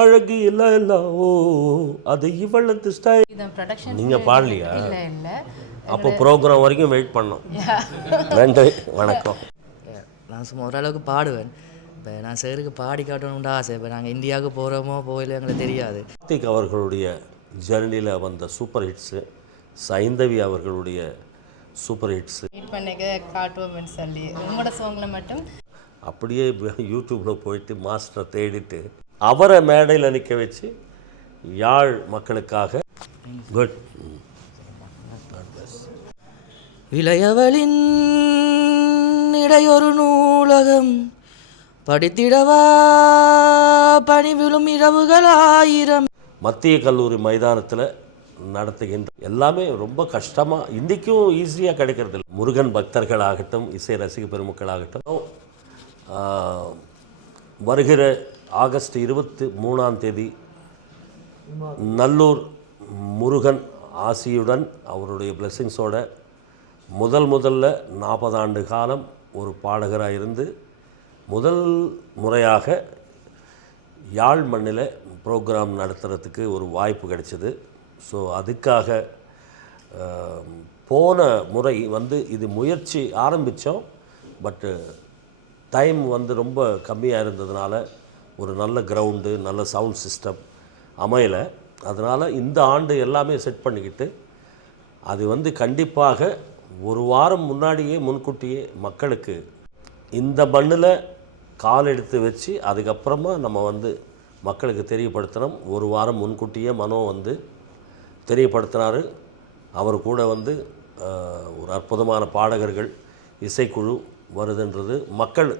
அழகு இல்லை இல்லை ஓ அது இவளத்து ஸ்டைல். நீங்கள் பாடலையா? அப்போ ப்ரோக்ராம் வரைக்கும் வெயிட் பண்ணோம். நன்றி, வணக்கம். நான் சும்மா ஓரளவுக்கு பாடுவேன். இப்போ நான் சேருக்கு பாடி காட்டணும்னு ஆசை. இப்போ நாங்கள் இந்தியாவுக்கு போகிறோமோ போகல எங்களுக்கு தெரியாது. கார்த்திக் அவர்களுடைய ஜர்னியில் வந்த சூப்பர் ஹிட்ஸு, சைந்தவி அவர்களுடைய சூப்பர் ஹிட்ஸு காட்டுவோம்னு சொல்லி உங்களோட சாங்கில் மட்டும் அப்படியே யூடியூப்பில் போயிட்டு மாஸ்டரை தேடிட்டு அவரை மேடையில் நிற்க வச்சு யாழ் மக்களுக்காக குட். இளையவளின் இடையொரு நூலகம் படித்திடவா பணி விழும் இரவுகள் 1000. மத்திய கல்லூரி மைதானத்தில் நடத்துகின்ற எல்லாமே ரொம்ப கஷ்டமாக இன்றைக்கும் ஈஸியாக கிடைக்கிறது இல்லை. முருகன் பக்தர்களாகட்டும், இசை ரசிக பெருமக்களாகட்டும், வருகிற ஆகஸ்ட் 23 நல்லூர் முருகன் ஆசியுடன் அவருடைய பிளெஸ்ஸிங்ஸோட முதல்ல 40 ஆண்டு காலம் ஒரு பாடகராக இருந்து முதல் முறையாக யாழ் மண்ணில் ப்ரோக்ராம் நடத்துகிறதுக்கு ஒரு வாய்ப்பு கிடைச்சிது. ஸோ அதுக்காக போன முறை இது முயற்சி ஆரம்பித்தோம். பட்டு டைம் ரொம்ப கம்மியாக இருந்ததுனால ஒரு நல்ல கிரவுண்டு, நல்ல சவுண்ட் சிஸ்டம் அமையலை. அதனால் இந்த ஆண்டு எல்லாமே செட் பண்ணிக்கிட்டு அது கண்டிப்பாக ஒரு வாரம் முன்னாடியே முன்கூட்டியே மக்களுக்கு இந்த மண்ணில் கால் எடுத்து வச்சு அதுக்கப்புறமா நம்ம மக்களுக்கு தெரியப்படுத்தணும். ஒரு வாரம் முன்கூட்டியே மனோ தெரியப்படுத்தினார். அவர் கூட ஒரு அற்புதமான பாடகர்கள், இசைக்குழு வருதுன்றது மக்கள்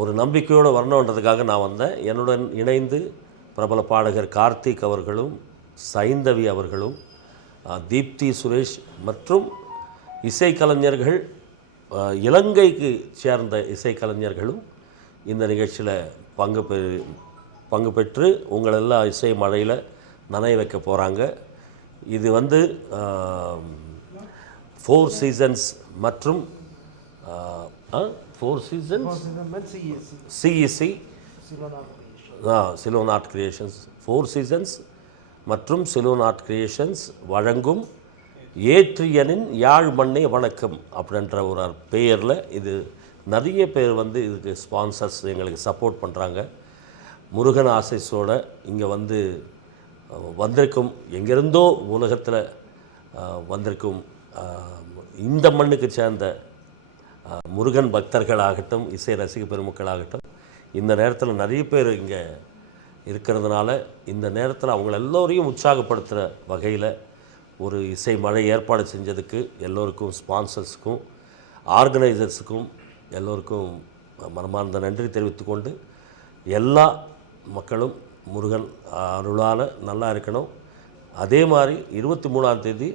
ஒரு நம்பிக்கையோடு வரணுன்றதுக்காக நான் வந்தேன். என்னுடன் இணைந்து பிரபல பாடகர் கார்த்திக் அவர்களும், சைந்தவி அவர்களும், தீப்தி சுரேஷ் மற்றும் இசைக்கலைஞர்கள், இலங்கைக்கு சேர்ந்த இசைக்கலைஞர்களும் இந்த நிகழ்ச்சியில் பங்கு பெற்று உங்களெல்லாம் இசை மழையில் நனைய வைக்க போகிறாங்க. இது 4 சீசன்ஸ் மற்றும் 4 seasons CEC Ceylon art creations 4 seasons மற்றும் சிலோன் ஆர்ட் கிரியேஷன்ஸ் வழங்கும் ஏற்றியனின் யாழ் மண்ணே வணக்கம் அப்படின்ற ஒரு பெயரில் இது நிறைய பேர் இதுக்கு ஸ்பான்சர்ஸ் எங்களுக்கு சப்போர்ட் பண்ணுறாங்க. முருகன் ஆசைஸோட இங்கே வந்திருக்கும் எங்கேருந்தோ உலகத்தில் வந்திருக்கும் இந்த மண்ணுக்கு சேர்ந்த முருகன் பக்தர்களாகட்டும், இசை ரசிக பெருமக்களாகட்டும், இந்த நேரத்தில் நிறைய பேர் இங்கே இருக்கிறதுனால இந்த நேரத்தில் அவங்கள எல்லோரையும் உற்சாகப்படுத்துகிற வகையில் ஒரு இசை மழை ஏற்பாடு செஞ்சதுக்கு எல்லோருக்கும், ஸ்பான்சர்ஸுக்கும், ஆர்கனைசர்ஸுக்கும் எல்லோருக்கும் மனமார்ந்த நன்றி தெரிவித்துக்கொண்டு எல்லா மக்களும் முருகன் அருளால் நல்லா இருக்கணும். அதே மாதிரி 23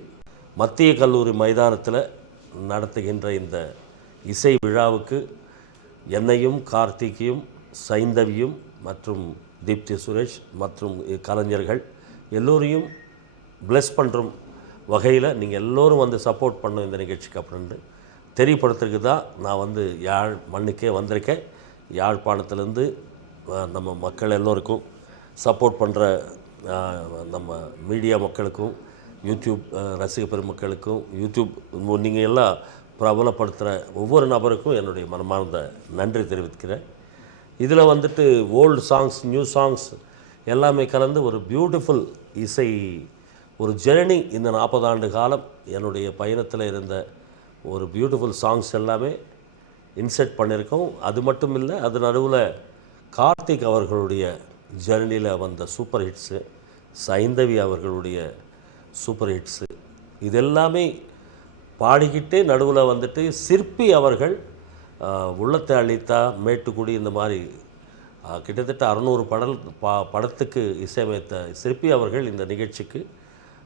மத்திய கல்லூரி மைதானத்தில் நடத்துகின்ற இந்த இசை விழாவுக்கு என்னையும், கார்த்திகையும், சைந்தவியும் மற்றும் தீப்தி சுரேஷ் மற்றும் கலைஞர்கள் எல்லோரையும் பிளஸ் பண்ணுற வகையில் நீங்கள் எல்லோரும் சப்போர்ட் பண்ணும் இந்த நிகழ்ச்சிக்கு அப்படின்னு தெரியப்படுத்துறதுக்கு தான் நான் யாழ் மண்ணுக்கே வந்திருக்கேன். யாழ்ப்பாணத்துலேருந்து நம்ம மக்கள் எல்லோருக்கும் சப்போர்ட் பண்ணுற நம்ம மீடியா மக்களுக்கும், யூடியூப் ரசிக பெருமக்களுக்கும், யூடியூப் நீங்கள் எல்லாம் பிரபலப்படுத்துகிற ஒவ்வொரு நபருக்கும் என்னுடைய மனமார்ந்த நன்றி தெரிவிக்கிறேன். இதில் ஓல்டு சாங்ஸ், நியூ சாங்ஸ் எல்லாமே கலந்து ஒரு பியூட்டிஃபுல் இசை, ஒரு ஜெர்னி. இந்த 40 ஆண்டு காலம் என்னுடைய பயணத்தில் இருந்த ஒரு பியூட்டிஃபுல் சாங்ஸ் எல்லாமே இன்செர்ட் பண்ணியிருக்கோம். அது மட்டும் இல்லை, அது நடுவில் கார்த்திக் அவர்களுடைய ஜெர்னியில் வந்த சூப்பர் ஹிட்ஸு, சைந்தவி அவர்களுடைய சூப்பர் ஹிட்ஸு இதெல்லாமே பாடிக்கிட்டே நடுவில் சிற்பி அவர்கள் உள்ளத்தை அளித்தா, மேட்டுக்குடி, இந்த மாதிரி கிட்டத்தட்ட 600 படத்துக்கு இசையமைத்த சிற்பி அவர்கள் இந்த நிகழ்ச்சிக்கு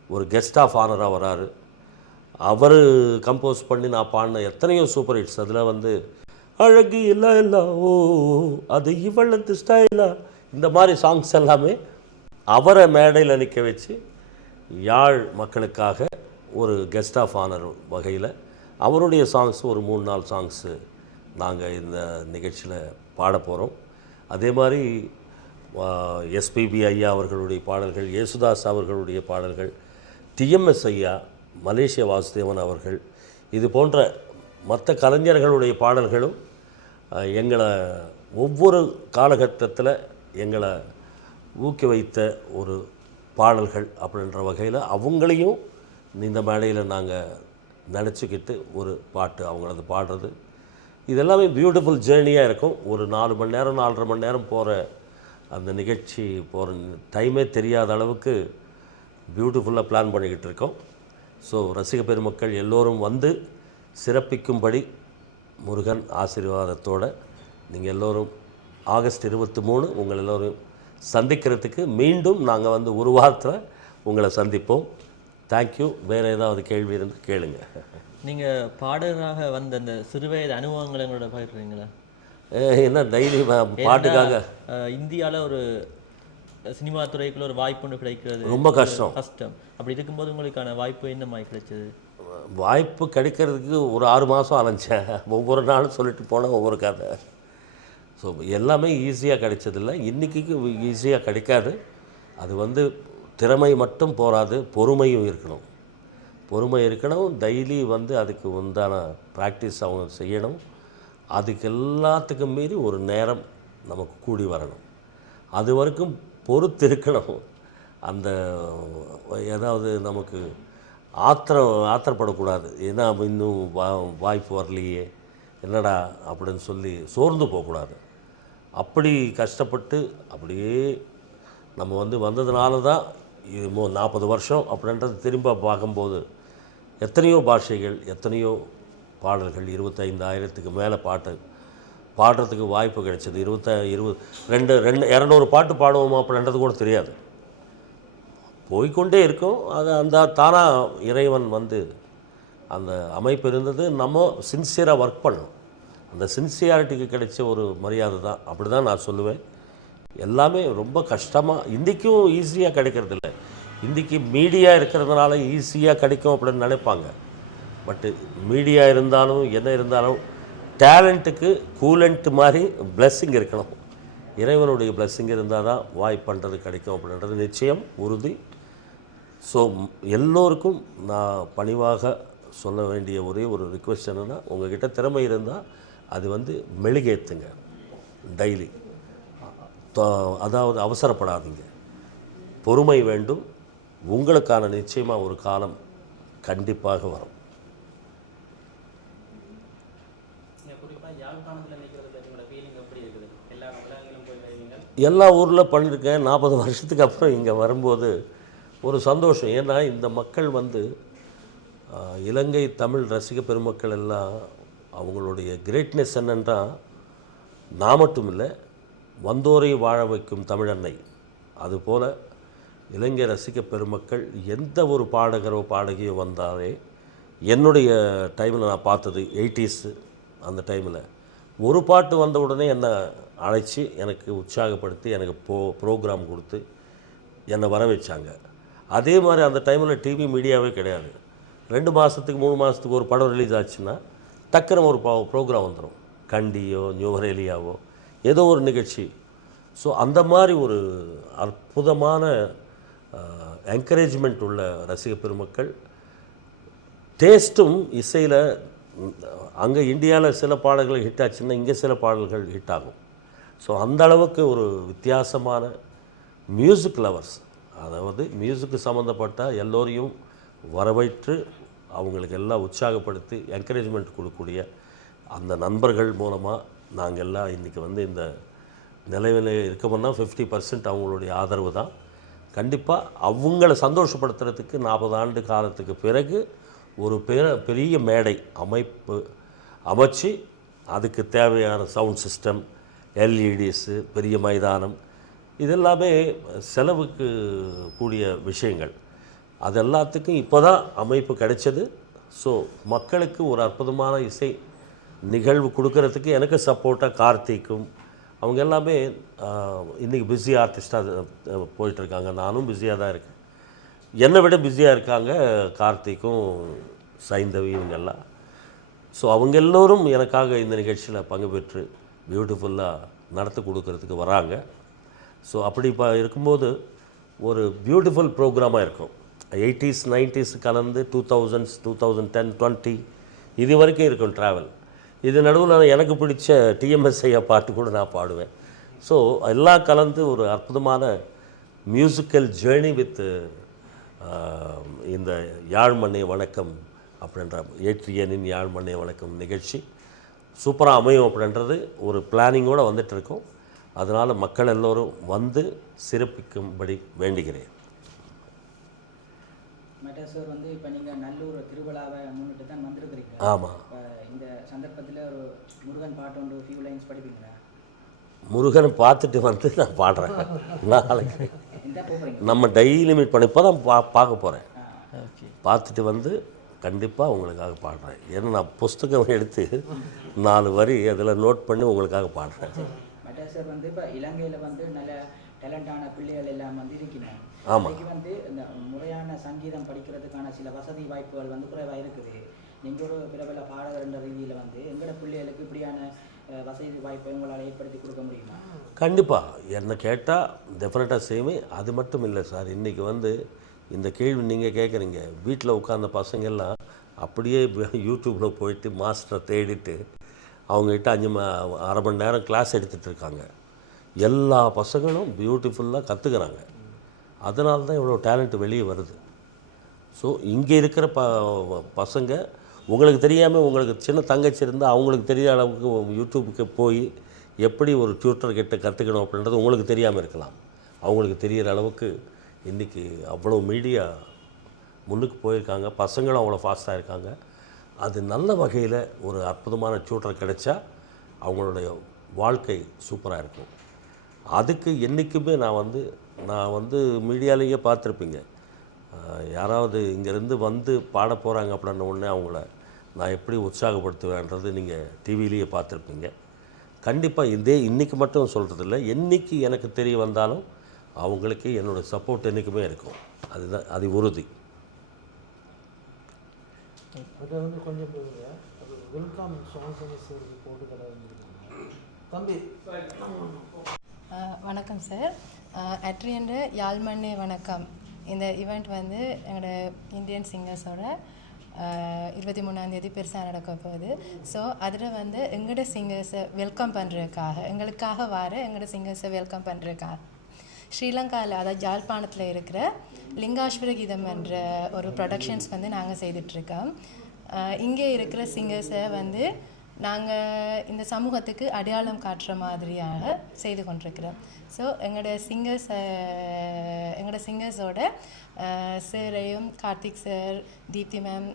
ஒரு கெஸ்ட் ஆஃப் ஆனராக வராரு. அவர் கம்போஸ் பண்ணி நான் பாடின எத்தனையோ சூப்பர் ஹிட்ஸ், அதில் அழகு இல்லை இல்லை ஓ அது இவளத்து ஸ்டைலா, இந்த மாதிரி சாங்ஸ் எல்லாமே அவரை மேடையில் நிற்க வச்சு யாழ் மக்களுக்காக ஒரு கெஸ்ட் ஆஃப் ஆனர் வகையில் அவருடைய சாங்ஸ் ஒரு 3-4 சாங்ஸு நாங்கள் இந்த நிகழ்ச்சியில் பாட போகிறோம். அதே மாதிரி எஸ்பிபி ஐயா அவர்களுடைய பாடல்கள், யேசுதாஸ் அவர்களுடைய பாடல்கள், டிஎம்எஸ் ஐயா, மலேசிய வாசுதேவன் அவர்கள், இது போன்ற மற்ற கலைஞர்களுடைய பாடல்களும் எங்களை ஒவ்வொரு காலகட்டத்தில் எங்களை ஊக்குவித்த ஒரு பாடல்கள் அப்படின்ற வகையில் அவங்களையும் இந்த மேடையில் நாங்கள் நினச்சிக்கிட்டு ஒரு பாட்டு அவங்களது பாடுறது, இதெல்லாமே பியூட்டிஃபுல் ஜேர்னியாக இருக்கும். ஒரு 4 மணி நேரம் 4.5 மணி நேரம் போகிற அந்த நிகழ்ச்சி போகிற டைமே தெரியாத அளவுக்கு பியூட்டிஃபுல்லாக பிளான் பண்ணிக்கிட்டு இருக்கோம். ஸோ ரசிக பெருமக்கள் எல்லோரும் வந்து சிறப்பிக்கும்படி முருகன் ஆசீர்வாதத்தோடு நீங்கள் எல்லோரும் ஆகஸ்ட் 23 உங்கள் எல்லோரும் சந்திக்கிறதுக்கு மீண்டும் நாங்கள் வந்து ஒரு வாரத்தில் உங்களை சந்திப்போம். தேங்க்யூ. வேறு ஏதாவது கேள்வி இருந்து கேளுங்க. நீங்கள் பாடகராக வந்த அந்த சிறுவயது அனுபவங்களை எங்களோட பகிர்றீங்களா? என்ன டெய்லி பாட்டுக்காக இந்தியாவில் ஒரு சினிமா துறைக்குள்ள ஒரு வாய்ப்பு ஒன்று கிடைக்கிறது ரொம்ப கஷ்டம். அப்படி இருக்கும்போது உங்களுக்கான வாய்ப்பு என்ன மாதிரி கிடைச்சது? வாய்ப்பு கிடைக்கிறதுக்கு ஒரு 6 மாதம் அலைஞ்சேன். ஒவ்வொரு நாளும் சொல்லிட்டு போனால் ஒவ்வொரு கதை. ஸோ எல்லாமே ஈஸியாக கிடைச்சதில்லை, இன்றைக்கி ஈஸியாக கிடைக்காது. அது வந்து திறமை மட்டும் போகாது, பொறுமையும் இருக்கணும். பொறுமை இருக்கணும், டெய்லி வந்து அதுக்கு உண்டான ப்ராக்டிஸ் அவங்க செய்யணும். அதுக்கு எல்லாத்துக்கும் மீறி ஒரு நேரம் நமக்கு கூடி வரணும். அது வரைக்கும் பொறுத்து இருக்கணும். அந்த ஏதாவது நமக்கு ஆத்திரப்படக்கூடாது. ஏன்னா இன்னும் வாய்ப்பு வரலையே என்னடா அப்படின்னு சொல்லி சோர்ந்து போகக்கூடாது. அப்படி கஷ்டப்பட்டு அப்படியே நம்ம வந்து வந்ததுனால தான் 40 வருஷம் அப்படின்றது திரும்ப பார்க்கும்போது எத்தனையோ பாஷைகள், எத்தனையோ பாடல்கள், 25,000க்கு மேலே பாடுறதுக்கு வாய்ப்பு கிடைச்சது. 200 பாட்டு பாடுவோமா அப்படின்றது கூட தெரியாது. போய்கொண்டே இருக்கும். அது அந்த தானாக இறைவன் வந்து அந்த அமைப்பு இருந்தது. நம்ம சின்சியராக ஒர்க் பண்ணணும். அந்த சின்சியாரிட்டிக்கு கிடைச்ச ஒரு மரியாதை தான். அப்படி தான் நான் சொல்லுவேன். எல்லாமே ரொம்ப கஷ்டமாக இன்றைக்கும் ஈஸியாக கிடைக்கிறதில்ல. இன்றைக்கி மீடியா இருக்கிறதுனால ஈஸியாக கிடைக்கும் அப்படின்னு நினைப்பாங்க. பட்டு மீடியா இருந்தாலும் என்ன இருந்தாலும் டேலண்ட்டுக்கு கூலண்ட் மாதிரி பிளெஸ்ஸிங் இருக்கணும். இறைவனுடைய பிளெஸ்ஸிங் இருந்தால் தான் வாய்ப்புன்றது கிடைக்கும் அப்படின்றது நிச்சயம், உறுதி. ஸோ எல்லோருக்கும் நான் பணிவாக சொல்ல வேண்டிய ஒரே ஒரு ரிக்வெஸ்ட் என்னென்னா, உங்கள்கிட்ட திறமை இருந்தால் அது வந்து மெழுகேற்றுங்க டெய்லி. அதாவது அவசரப்படாதீங்க, பொறுமை வேண்டும். உங்களுக்கான நிச்சயமாக ஒரு காலம் கண்டிப்பாக வரும். எல்லா ஊரில் பண்ணியிருக்கேன். 40 வருஷத்துக்கு அப்புறம் இங்கே வரும்போது ஒரு சந்தோஷம். ஏன்னா இந்த மக்கள் வந்து இலங்கை தமிழ் ரசிக பெருமக்கள் எல்லாம் அவங்களுடைய கிரேட்னஸ் என்னென்னா, நான் மட்டும் இல்லை, வந்தோரை வாழ வைக்கும் தமிழன்னை. அதுபோல் இலங்கை ரசிக பெருமக்கள் எந்த ஒரு பாடகரோ பாடகியோ வந்தாலே, என்னுடைய டைமில் நான் பார்த்தது 80s அந்த டைமில் ஒரு பாட்டு வந்த உடனே என்னை அழைச்சி எனக்கு உற்சாகப்படுத்தி எனக்கு ப்ரோக்ராம் கொடுத்து என்னை வர வச்சாங்க. அதே மாதிரி அந்த டைமில் டிவி மீடியாவே கிடையாது. 2 மாதத்துக்கு 3 மாதத்துக்கு ஒரு படம் ரிலீஸ் ஆச்சுன்னா டக்குன்னு ஒரு ப்ரோக்ராம் வந்துடும். கண்டியோ நியூவரேலியாவோ ஏதோ ஒரு நிகழ்ச்சி. ஸோ அந்த மாதிரி ஒரு அற்புதமான என்கரேஜ்மெண்ட் உள்ள ரசிக பெருமக்கள். டேஸ்ட்டும் இசையில் அங்கே இந்தியாவில் சில பாடல்கள் ஹிட் ஆச்சுன்னா இங்கே சில பாடல்கள் ஹிட் ஆகும். ஸோ அந்த அளவுக்கு ஒரு வித்தியாசமான மியூசிக் லவர்ஸ், அதாவது மியூசிக்கு சம்மந்தப்பட்ட எல்லோரையும் வரவேற்று அவங்களுக்கு எல்லாம் உற்சாகப்படுத்தி என்கரேஜ்மெண்ட் கொடுக்கக்கூடிய அந்த நண்பர்கள் மூலமாக நாங்கள் எல்லாம் இன்றைக்கி வந்து இந்த நிலையில் இருக்கோம்னா 50% அவங்களுடைய ஆதரவு தான். கண்டிப்பாக அவங்கள சந்தோஷப்படுத்துறதுக்கு 40 ஆண்டு காலத்துக்கு பிறகு ஒரு பெரிய மேடை அமைச்சு அதுக்கு தேவையான சவுண்ட் சிஸ்டம், எல்இடிஸு, பெரிய மைதானம், இதெல்லாமே செலவுக்கு கூடிய விஷயங்கள். அது எல்லாத்துக்கும் இப்போ தான் அமைப்பு கிடைச்சது. ஸோ மக்களுக்கு ஒரு அற்புதமான இசை நிகழ்வு கொடுக்கறதுக்கு எனக்கு சப்போர்ட்டாக கார்த்திக்கும் அவங்க எல்லாமே இன்றைக்கி பிஸி ஆர்டிஸ்ட்டாக போயிட்டுருக்காங்க. நானும் பிஸியாக தான் இருக்கேன். என்னை விட பிஸியாக இருக்காங்க கார்த்திக்கும் சைந்தவி இவங்கெல்லாம். ஸோ அவங்க எல்லோரும் எனக்காக இந்த நிகழ்ச்சியில் பங்கு பெற்று பியூட்டிஃபுல்லாக நடத்தி கொடுக்கறதுக்கு வராங்க. ஸோ அப்படி இருக்கும்போது ஒரு பியூட்டிஃபுல் ப்ரோக்ராமாக இருக்கும். 80s 90s கலந்து 2000s 2010 20 இது வரைக்கும் இருக்கும் ட்ராவல். இது நடுவில் எனக்கு பிடிச்ச டிஎம்எஸ் ஐயா பாட்டு கூட நான் பாடுவேன். ஸோ எல்லாம் கலந்து ஒரு அற்புதமான மியூசிக்கல் ஜேர்னி வித் இந்த யாழ்மண்ணே வணக்கம் அப்படின்ற ஏற்றியனின் யாழ்மண்ணே வணக்கம் நிகழ்ச்சி சூப்பராக அமையும் அப்படின்றது ஒரு பிளானிங்கோடு வந்துட்டுருக்கோம். அதனால் மக்கள் எல்லோரும் வந்து சிறப்பிக்கும்படி வேண்டுகிறேன். சார் வந்து இப்போ நீங்கள் நல்லூர் திருவிழாவை முன்னிட்டு தான் வந்திருக்கிறீங்க. ஆமாம். இந்த சந்தர்ப்பத்தில் ஒரு முருகன் பாட்டு ஒன்று ஃபியூ லைன்ஸ் படிப்பீங்களா? முருகனை பார்த்துட்டு வந்து நான் பாடுறேன். நாளைக்கு நம்ம டெய்லி மீட் பண்ணி இப்போ தான் பார்க்க போகிறேன். பார்த்துட்டு வந்து கண்டிப்பாக உங்களுக்காக பாடுறேன். ஏன்னா நான் புஸ்தகம் எடுத்து 4 வரி அதில் நோட் பண்ணி உங்களுக்காக பாடுறேன். சார் வந்து இப்போ இலங்கையில் வந்து நல்ல டேலண்டான பிள்ளைகள் எல்லாம் வந்து இருக்கிறாங்க. ஆமாம். வந்து இந்த முறையான சங்கீதம் படிக்கிறதுக்கான சில வசதி வாய்ப்புகள் வந்து குறைவாக இருக்குது. நீங்கள் ஒரு பிரபல பாடகர் என்ற ரீதியில் வந்து எங்களோட பிள்ளைகளுக்கு இப்படியான வசதி வாய்ப்பை உங்களால் ஏற்படுத்தி கொடுக்க முடியுமா? கண்டிப்பாக. என்னை கேட்டால் டெஃபினட்டாக செய்வேன். அது மட்டும் இல்லை சார், இன்றைக்கி வந்து இந்த கேள்வி நீங்கள் கேட்குறீங்க. வீட்டில் உட்கார்ந்த பசங்கள்லாம் அப்படியே யூடியூப்பில் போயிட்டு மாஸ்டரை தேடிட்டு அவங்ககிட்ட அரை மணி நேரம் கிளாஸ் எடுத்துகிட்டு இருக்காங்க. எல்லா பசங்களும் பியூட்டிஃபுல்லாக கற்றுக்கிறாங்க. அதனால தான் இவ்வளோ டேலண்ட் வெளியே வருது. ஸோ இங்கே இருக்கிற பசங்க உங்களுக்கு தெரியாமல் உங்களுக்கு சின்ன தங்கச்சி இருந்தால் அவங்களுக்கு தெரியாத அளவுக்கு யூடியூபுக்கு போய் எப்படி ஒரு டியூட்டர்கிட்ட கற்றுக்கணும் அப்படின்றது உங்களுக்கு தெரியாமல் இருக்கலாம். அவங்களுக்கு தெரிகிற அளவுக்கு இன்றைக்கி அவ்வளோ மீடியா முன்னுக்கு போயிருக்காங்க. பசங்களும் அவ்வளோ ஃபாஸ்ட்டாக இருக்காங்க. அது நல்ல வகையில் ஒரு அற்புதமான டியூட்டர் கிடைச்சா அவங்களுடைய வாழ்க்கை சூப்பராக இருக்கும். அதுக்கு என்றைக்குமே நான் வந்து மீடியாலேயே பார்த்துருப்பீங்க. யாராவது இங்கேருந்து வந்து பாட போகிறாங்க அப்படின்ன உடனே அவங்கள நான் எப்படி உற்சாகப்படுத்துவேன்றது நீங்கள் டிவிலேயே பார்த்துருப்பீங்க. கண்டிப்பாக இன்றைக்கி மட்டும் சொல்கிறதில்ல, என்றைக்கு எனக்கு தெரிய வந்தாலும் அவங்களுக்கு என்னோடய சப்போர்ட் என்றைக்குமே இருக்கும். அதுதான் அது உறுதி. கொஞ்சம் வெல்கம் சாங்ஸ் போட்டு தம்பி. வணக்கம் சார். அட்ரியன்ற யாழ்மண்ணே வணக்கம் இந்த ஈவெண்ட் வந்து எங்களோட இந்தியன் சிங்கர்ஸோட 23ஆம் தேதி பெருசாக நடக்க போகுது. ஸோ அதில் வந்து எங்களோட சிங்கர்ஸை வெல்கம் பண்ணுறதுக்காக எங்களுக்காக எங்களோட சிங்கர்ஸை வெல்கம் பண்ணுறதுக்காக ஸ்ரீலங்காவில் அதாவது யாழ்ப்பாணத்தில் இருக்கிற லிங்காஸ்வர கீதம் என்ற ஒரு ப்ரொடக்ஷன்ஸ் வந்து நாங்கள் செய்துட்ருக்கோம். இங்கே இருக்கிற சிங்கர்ஸை வந்து நாங்கள் இந்த சமூகத்துக்கு அடையாளம் காட்டுற மாதிரியாக செய்து கொண்டிருக்கிறோம். ஸோ எங்களோட சிங்கர்ஸோட சாரையும் Karthik sir, Deepti ma'am,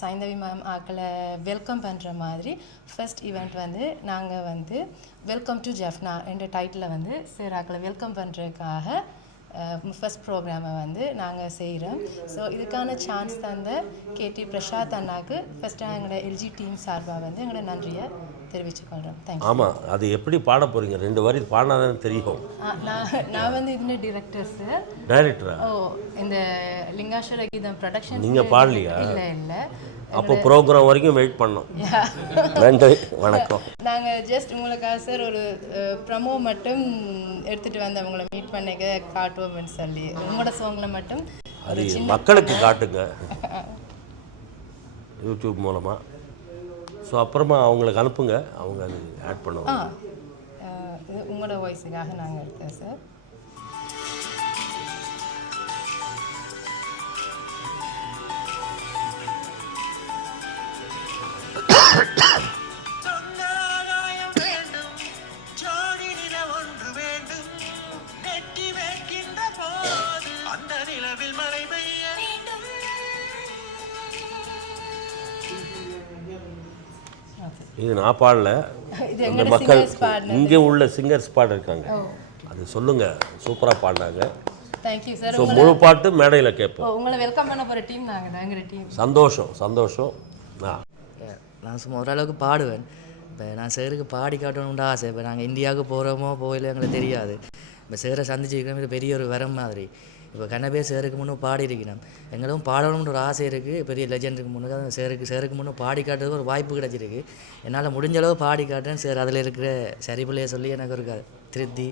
Saindhavi ma'am ஆக்களை வெல்கம் பண்ணுற மாதிரி ஃபர்ஸ்ட் ஈவெண்ட் வந்து நாங்கள் வந்து வெல்கம் டு ஜெஃப்னா என்ற டைட்டில் வந்து சார் ஆக்களை வெல்கம் பண்ணுறதுக்காக ஃபர்ஸ்ட் ப்ரோக்ராமை வந்து நாங்கள் செய்கிறோம். ஸோ இதுக்கான சான்ஸ் தந்த கேடி பிரசாத் அண்ணாக்கு ஃபஸ்ட்டாக எங்களோட எல்ஜி டீம் சார்பாக வந்து எங்களோட நன்றியை தெரிவிச்சுக்கொள்கிறோம். தேங்க்யூ. ஆமாம், அது எப்படி பாட போகிறீங்க? 2 வரி பாடினாதான் தெரியும். நான் வந்து இதில் டிரெக்டர் சார். டைரக்டரா? இந்த லிங்காஸ்வர கீதம் ப்ரொடக்ஷன். நீங்கள் பாடலையா? இல்லை. அப்போ ப்ரோக்ராம் வரைக்கும் வெயிட் பண்ணோம். நன்றி, வணக்கம். நாங்கள் ஜஸ்ட் உங்களுக்காக சார் ஒரு ப்ரமோ மட்டும் எடுத்துகிட்டு வந்து அவங்கள மீட் பண்ணிக்க காட்டுவோம்னு சொல்லி உங்களோட சாங்ல மட்டும் அது மக்களுக்கு காட்டுங்க யூடியூப் மூலமாக. ஸோ அப்புறமா அவங்களுக்கு அனுப்புங்க, அவங்க அது ஆட் பண்ணுவாங்க. இது உங்களோட வாய்ஸுக்காக நாங்கள் இருக்கோம் சார். இது நான் பாடல, இந்த மக்கள் இங்கே உள்ள சிங்கர்ஸ் பாடிருக்காங்க. அது சொல்லுங்கள், சூப்பராக பாடினாங்க. Thank you sir. ஸோ முழு பாட்டு மேடையில் கேட்போம். உங்களை வெல்கம் பண்ண போகிற டீம் நாங்கள் தான், எங்கள் டீம். சந்தோஷம். நான் சும்மா ஓரளவுக்கு பாடுவேன். இப்போ நான் சேருக்கு பாடி காட்டணும்னு ஆசை. இப்போ நாங்கள் இந்தியாவுக்கு போகிறோமோ போகல எங்களுக்கு தெரியாது. இப்போ சேரை சந்திச்சுக்கிறோம், இது பெரிய ஒரு வரம் மாதிரி. இப்போ கண்ணபே சேருக்கு முன்னும் பாடி இருக்கணும். எங்களும் பாடணுன்ற ஒரு ஆசை இருக்குது. பெரிய லெஜெண்டுக்கு முன்னுக்கு அந்த சேருக்கு முன்னும் பாடி காட்டுறதுக்கு ஒரு வாய்ப்பு கிடச்சிருக்கு. என்னால் முடிஞ்ச அளவு பாடி காட்டுறேன் சார். அதில் இருக்கிற சரிபிள்ளையை சொல்லி எனக்கு ஒரு திருப்தி.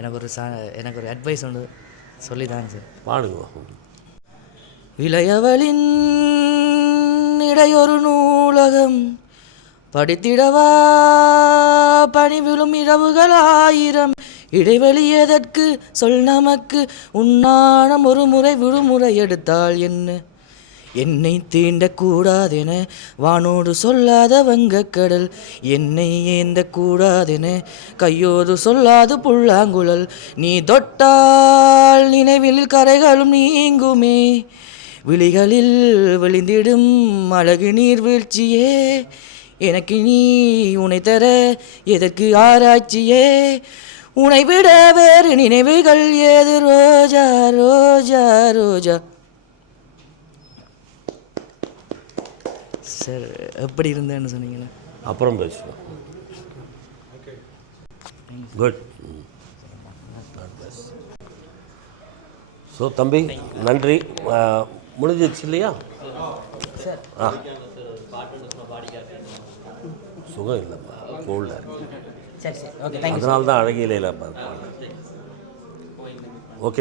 எனக்கு ஒரு அட்வைஸ் ஒன்று சொல்லித்தாங்க சார். பாடுங்க. இளையவளின் இடையொரு நூலகம் படித்திடவா பணிவிழும் இரவுகள் 1000 இடைவெளி எதற்கு சொல் நமக்கு உன்னானம் ஒரு முறை விடுமுறை எடுத்தால் என்ன என்னை தீண்டக்கூடாதென வானோடு சொல்லாத வங்கக்கடல் என்னை ஏந்தக்கூடாதென கையோடு சொல்லாது புல்லாங்குழல் நீ தொட்டால் நினைவில் கரைகளும் நீங்குமே விழிகளில் விழிந்திடும் அழகு நீர்வீழ்ச்சியே எனக்கு நீ உனை தர எதற்கு ஆராய்ச்சியே உனை விட வேறு நினைவுகள் ஏது ரோஜா ரோஜா ரோஜா. சார் எப்படி இருந்தேன்னு சொன்னீங்களா? அப்புறம் பேசுவோம். குட். ஸோ தம்பி நன்றி. முடிஞ்சிச்சு இல்லையா? ஆ சுகம் இல்லைப்பா, கோல்டாக இருக்கு. சரி சரி ஓகே தேங்க்யூ. அதனால தான் அழகியில ஓகே.